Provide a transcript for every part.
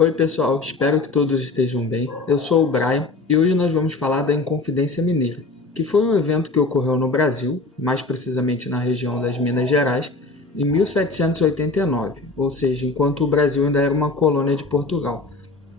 Oi pessoal, espero que todos estejam bem. Eu sou o Brian e hoje nós vamos falar da Inconfidência Mineira, que foi um evento que ocorreu no Brasil, mais precisamente na região das Minas Gerais, em 1789, ou seja, enquanto o Brasil ainda era uma colônia de Portugal.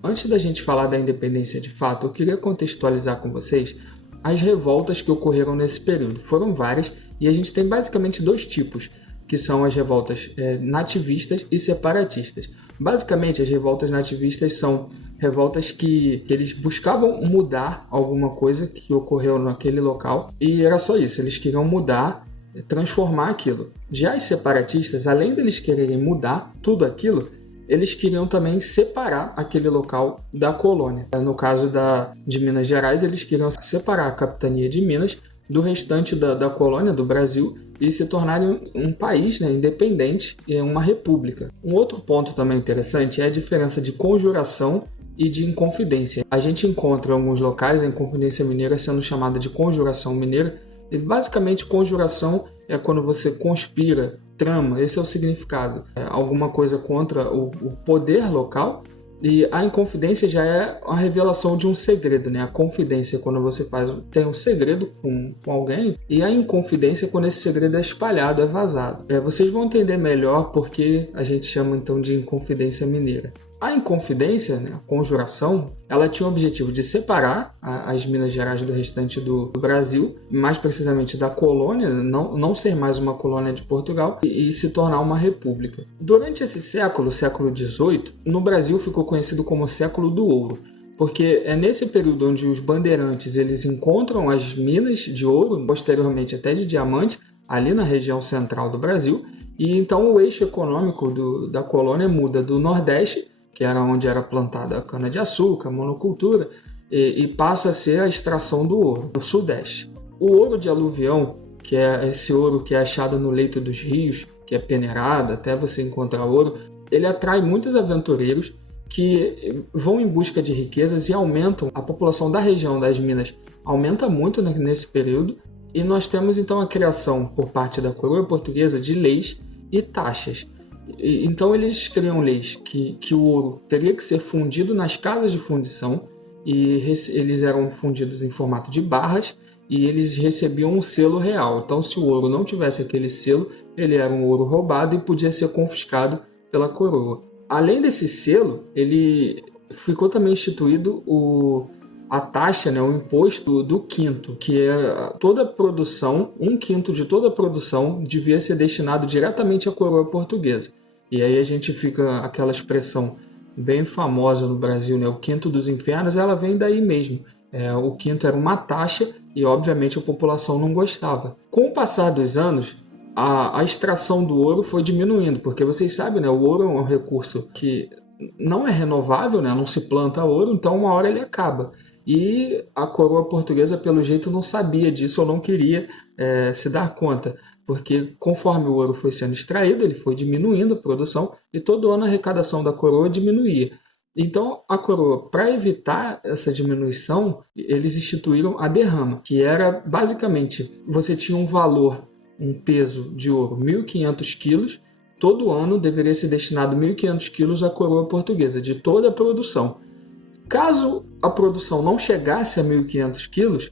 Antes da gente falar da independência de fato, eu queria contextualizar com vocês as revoltas que ocorreram nesse período. Foram várias e a gente tem basicamente dois tipos, que são as revoltas nativistas e separatistas. Basicamente, as revoltas nativistas são revoltas que eles buscavam mudar alguma coisa que ocorreu naquele local e era só isso, eles queriam mudar, transformar aquilo. Já as separatistas, além deles quererem mudar tudo aquilo, eles queriam também separar aquele local da colônia. No caso de Minas Gerais, eles queriam separar a capitania de Minas do restante da colônia do Brasil e se tornarem um país, independente e uma república. Um outro ponto também interessante é a diferença de conjuração e de inconfidência. A gente encontra em alguns locais a Inconfidência Mineira sendo chamada de conjuração mineira, e basicamente conjuração é quando você conspira, trama, esse é o significado. É alguma coisa contra o poder local. E a inconfidência já é a revelação de um segredo, A confidência é quando você tem um segredo com alguém, e a inconfidência é quando esse segredo é espalhado, é vazado. Vocês vão entender melhor porque a gente chama então de Inconfidência Mineira. A inconfidência, a conjuração, ela tinha o objetivo de separar as Minas Gerais do restante do Brasil, mais precisamente da colônia, não ser mais uma colônia de Portugal e se tornar uma república. Durante esse século XVIII, no Brasil ficou conhecido como século do ouro, porque é nesse período onde os bandeirantes eles encontram as minas de ouro, posteriormente até de diamante, ali na região central do Brasil, e então o eixo econômico da colônia muda do Nordeste, que era onde era plantada a cana-de-açúcar, a monocultura, e passa a ser a extração do ouro, no Sudeste. O ouro de aluvião, que é esse ouro que é achado no leito dos rios, que é peneirado até você encontrar ouro, ele atrai muitos aventureiros que vão em busca de riquezas e aumentam. A população da região das Minas aumenta muito nesse período, e nós temos então a criação por parte da coroa portuguesa de leis e taxas. Então eles criam leis que o ouro teria que ser fundido nas casas de fundição, e eles eram fundidos em formato de barras e eles recebiam um selo real. Então se o ouro não tivesse aquele selo, ele era um ouro roubado e podia ser confiscado pela coroa. Além desse selo, ele ficou também instituído a taxa, o imposto do quinto, que é toda a produção, 1/5 de toda a produção devia ser destinado diretamente à coroa portuguesa. E aí a gente fica aquela expressão bem famosa no Brasil, o quinto dos infernos, ela vem daí mesmo. O quinto era uma taxa e obviamente a população não gostava. Com o passar dos anos, a extração do ouro foi diminuindo, porque vocês sabem, o ouro é um recurso que não é renovável, não se planta ouro, então uma hora ele acaba. E a coroa portuguesa, pelo jeito, não sabia disso ou não queria se dar conta, porque conforme o ouro foi sendo extraído, ele foi diminuindo a produção e todo ano a arrecadação da coroa diminuía. Então, a coroa, para evitar essa diminuição, eles instituíram a derrama, que era basicamente, você tinha um valor, um peso de ouro, 1.500 quilos, todo ano deveria ser destinado 1.500 quilos à coroa portuguesa, de toda a produção. Caso a produção não chegasse a 1.500 quilos,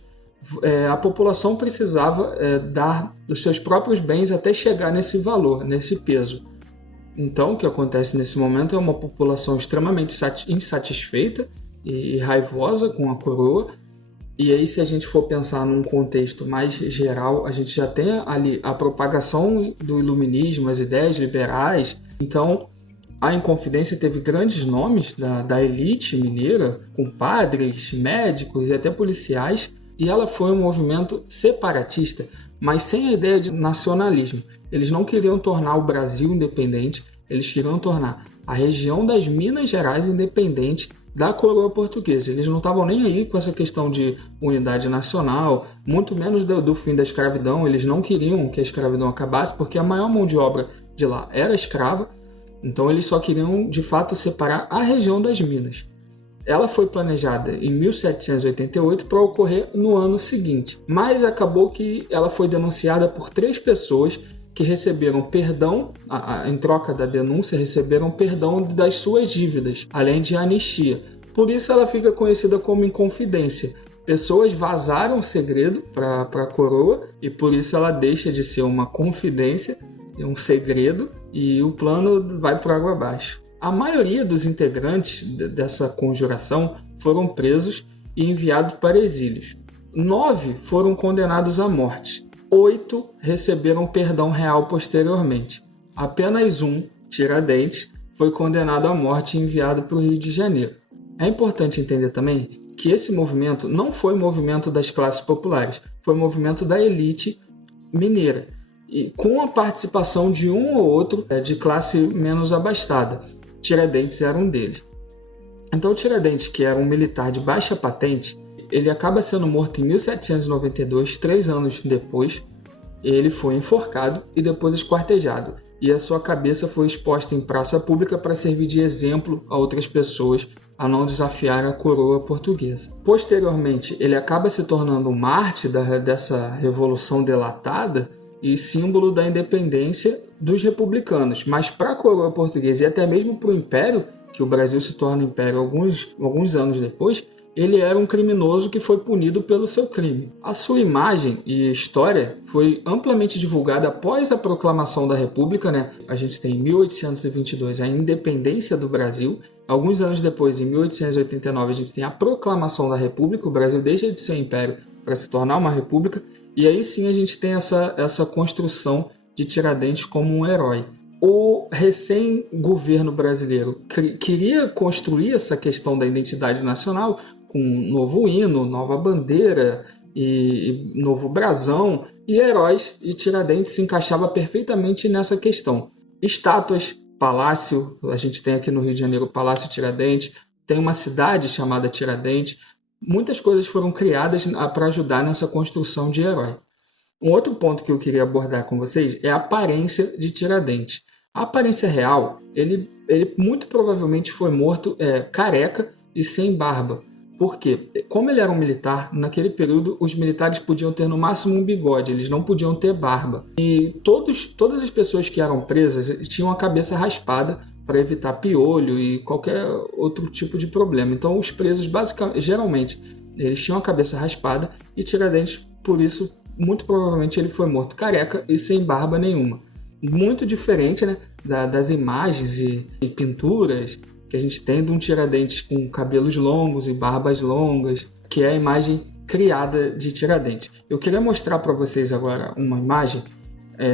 a população precisava dar os seus próprios bens até chegar nesse valor, nesse peso. Então, o que acontece nesse momento é uma população extremamente insatisfeita e raivosa com a coroa. E aí, se a gente for pensar num contexto mais geral, a gente já tem ali a propagação do iluminismo, as ideias liberais. Então, a Inconfidência teve grandes nomes da elite mineira, com padres, médicos e até policiais, e ela foi um movimento separatista, mas sem a ideia de nacionalismo. Eles não queriam tornar o Brasil independente, eles queriam tornar a região das Minas Gerais independente da coroa portuguesa. Eles não estavam nem aí com essa questão de unidade nacional, muito menos do fim da escravidão. Eles não queriam que a escravidão acabasse, porque a maior mão de obra de lá era escrava. Então eles só queriam, de fato, separar a região das Minas. Ela foi planejada em 1788 para ocorrer no ano seguinte, mas acabou que ela foi denunciada por 3 pessoas que receberam perdão, em troca da denúncia, receberam perdão das suas dívidas, além de anistia. Por isso ela fica conhecida como Inconfidência. Pessoas vazaram o segredo para a coroa e por isso ela deixa de ser uma confidência, um segredo, e o plano vai por água abaixo. A maioria dos integrantes dessa conjuração foram presos e enviados para exílios. 9 foram condenados à morte. 8 receberam perdão real posteriormente. Apenas um, Tiradentes, foi condenado à morte e enviado para o Rio de Janeiro. É importante entender também que esse movimento não foi movimento das classes populares, foi movimento da elite mineira, e com a participação de um ou outro de classe menos abastada. Tiradentes era um deles. Então Tiradentes, que era um militar de baixa patente, ele acaba sendo morto em 1792, 3 anos depois. Ele foi enforcado e depois esquartejado, e a sua cabeça foi exposta em praça pública para servir de exemplo a outras pessoas a não desafiar a coroa portuguesa. Posteriormente, ele acaba se tornando um mártir dessa revolução delatada e símbolo da independência dos republicanos. Mas para a coroa portuguesa e até mesmo para o Império, que o Brasil se torna império alguns anos depois, ele era um criminoso que foi punido pelo seu crime. A sua imagem e história foi amplamente divulgada após a proclamação da República, né? A gente tem em 1822 a independência do Brasil. Alguns anos depois, em 1889, a gente tem a proclamação da República. O Brasil deixa de ser um império para se tornar uma república. E aí sim a gente tem essa construção de Tiradentes como um herói. O recém-governo brasileiro queria construir essa questão da identidade nacional com um novo hino, nova bandeira e novo brasão e heróis, e Tiradentes se encaixava perfeitamente nessa questão. Estátuas, palácio, a gente tem aqui no Rio de Janeiro o Palácio Tiradentes, tem uma cidade chamada Tiradentes, muitas coisas foram criadas para ajudar nessa construção de herói. Um outro ponto que eu queria abordar com vocês é a aparência de Tiradentes. A aparência real, ele muito provavelmente foi morto careca e sem barba. Por quê? Como ele era um militar, naquele período os militares podiam ter no máximo um bigode, eles não podiam ter barba. E todas as pessoas que eram presas tinham a cabeça raspada para evitar piolho e qualquer outro tipo de problema. Então os presos, basicamente, geralmente, eles tinham a cabeça raspada e Tiradentes, por isso, muito provavelmente ele foi morto careca e sem barba nenhuma. Muito diferente, né, das imagens e pinturas que a gente tem de um Tiradentes com cabelos longos e barbas longas, que é a imagem criada de Tiradentes. Eu queria mostrar para vocês agora uma imagem,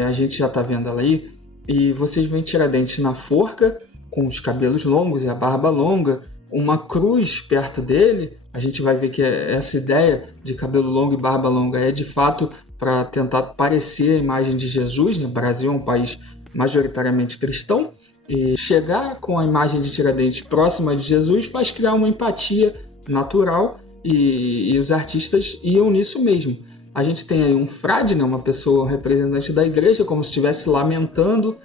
a gente já está vendo ela aí, e vocês veem Tiradentes na forca, com os cabelos longos e a barba longa, uma cruz perto dele. A gente vai ver que essa ideia de cabelo longo e barba longa é de fato para tentar parecer a imagem de Jesus, né? O Brasil é um país majoritariamente cristão, e chegar com a imagem de Tiradentes próxima de Jesus faz criar uma empatia natural, e os artistas iam nisso mesmo. A gente tem aí um frade, né? Uma pessoa, um representante da igreja, como se estivesse lamentando,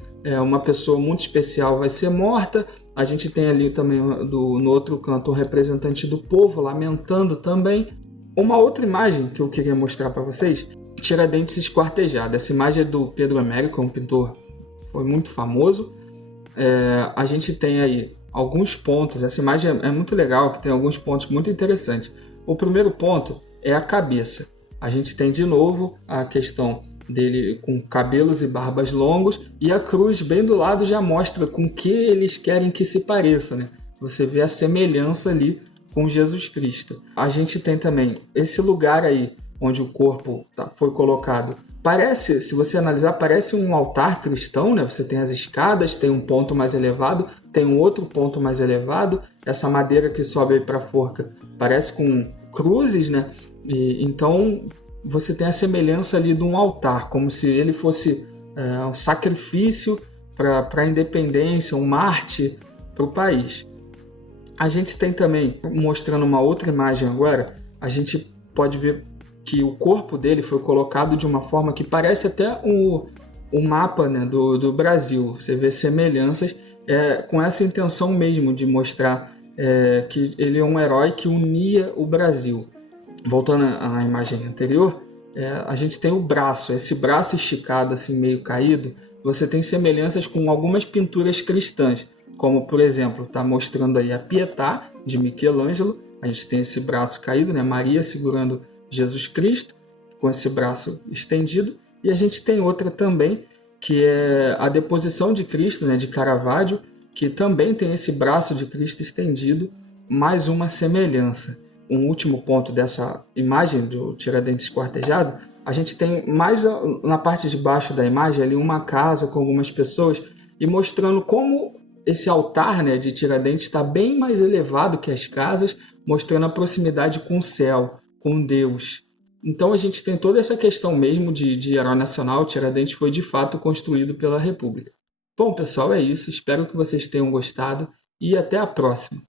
uma pessoa muito especial vai ser morta. A gente tem ali também no outro canto um representante do povo lamentando também. Uma outra imagem que eu queria mostrar para vocês, Tiradentes esquartejado. Essa imagem é do Pedro Américo, um pintor foi muito famoso. A gente tem aí alguns pontos. Essa imagem é muito legal, que tem alguns pontos muito interessantes. O primeiro ponto é a cabeça. A gente tem de novo a questão dele com cabelos e barbas longos, e a cruz bem do lado já mostra com que eles querem que se pareça, né? Você vê a semelhança ali com Jesus Cristo. A gente tem também esse lugar aí onde o corpo foi colocado. Parece, se você analisar, parece um altar cristão, né? Você tem as escadas, tem um ponto mais elevado, tem um outro ponto mais elevado. Essa madeira que sobe para a forca parece com cruzes, né? Então você tem a semelhança ali de um altar, como se ele fosse um sacrifício para a independência, um mártir para o país. A gente tem também, mostrando uma outra imagem agora, a gente pode ver que o corpo dele foi colocado de uma forma que parece até o mapa, né, do Brasil. Você vê semelhanças com essa intenção mesmo de mostrar que ele é um herói que unia o Brasil. Voltando à imagem anterior, A gente tem o braço, esse braço esticado, assim, meio caído. Você tem semelhanças com algumas pinturas cristãs, como, por exemplo, está mostrando aí a Pietà, de Michelangelo. A gente tem esse braço caído, né? Maria segurando Jesus Cristo, com esse braço estendido. E a gente tem outra também, que é a Deposição de Cristo, né? De Caravaggio, que também tem esse braço de Cristo estendido, mais uma semelhança. Um último ponto dessa imagem do Tiradentes esquartejado, a gente tem mais na parte de baixo da imagem ali uma casa com algumas pessoas e mostrando como esse altar, né, de Tiradentes está bem mais elevado que as casas, mostrando a proximidade com o céu, com Deus. Então a gente tem toda essa questão mesmo de herói nacional. Tiradentes foi de fato construído pela República. Bom, pessoal, é isso. Espero que vocês tenham gostado e até a próxima.